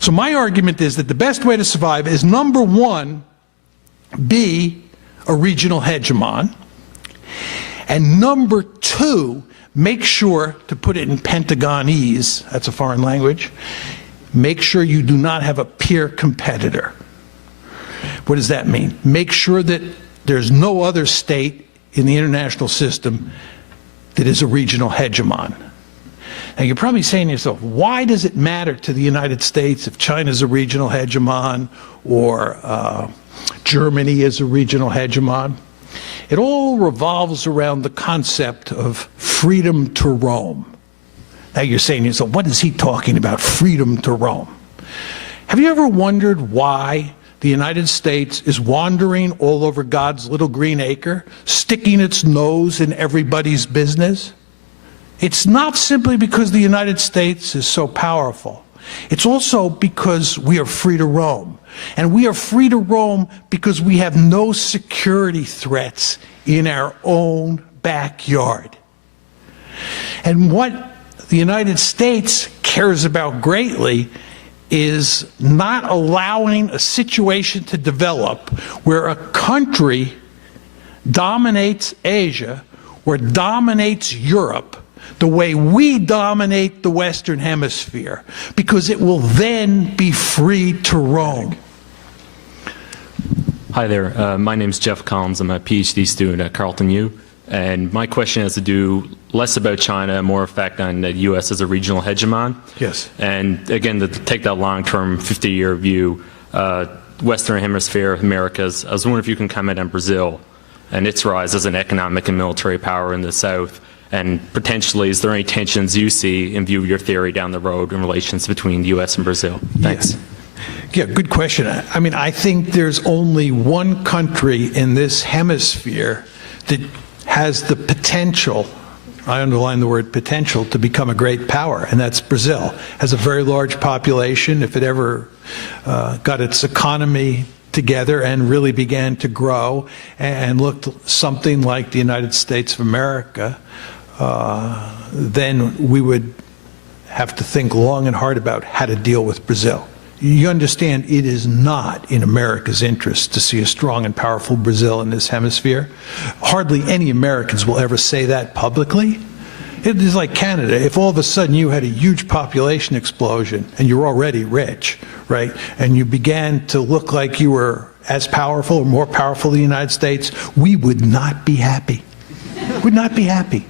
So my argument is that the best way to survive is, number one, be a regional hegemon, and number two, make sure, to put it in Pentagonese, that's a foreign language, make sure you do not have a peer competitor. What does that mean? Make sure that there's no other state in the international system that is a regional hegemon. Now you're probably saying to yourself, why does it matter to the United States if China's a regional hegemon or Germany is a regional hegemon? It all revolves around the concept of freedom to roam. Now you're saying to yourself, what is he talking about, freedom to roam? Have you ever wondered why the United States is wandering all over God's little green acre, sticking its nose in everybody's business? It's not simply because the United States is so powerful. It's also because we are free to roam. And we are free to roam because we have no security threats in our own backyard. And what the United States cares about greatly is not allowing a situation to develop where a country dominates Asia or dominates Europe the way we dominate the Western Hemisphere, because it will then be free to roam. Hi there, my name is Jeff Collins. I'm a PhD student at Carleton U, and my question has to do less about China, more effect on the U.S. as a regional hegemon. Yes. And again, to take that long-term 50-year view, Western Hemisphere, Americas, I was wondering if you can comment on Brazil and its rise as an economic and military power in the South. And potentially, is there any tensions you see in view of your theory down the road in relations between the U.S. and Brazil? Thanks. Yeah, good question. I mean, I think there's only one country in this hemisphere that has the potential, I underline the word potential, to become a great power, and that's Brazil. Has a very large population. If it ever got its economy together and really began to grow and looked something like the United States of America, then we would have to think long and hard about how to deal with Brazil. You understand, it is not in America's interest to see a strong and powerful Brazil in this hemisphere. Hardly any Americans will ever say that publicly. It is like Canada. If all of a sudden you had a huge population explosion and you're already rich, right, and you began to look like you were as powerful or more powerful than the United States, we would not be happy. Would not be happy.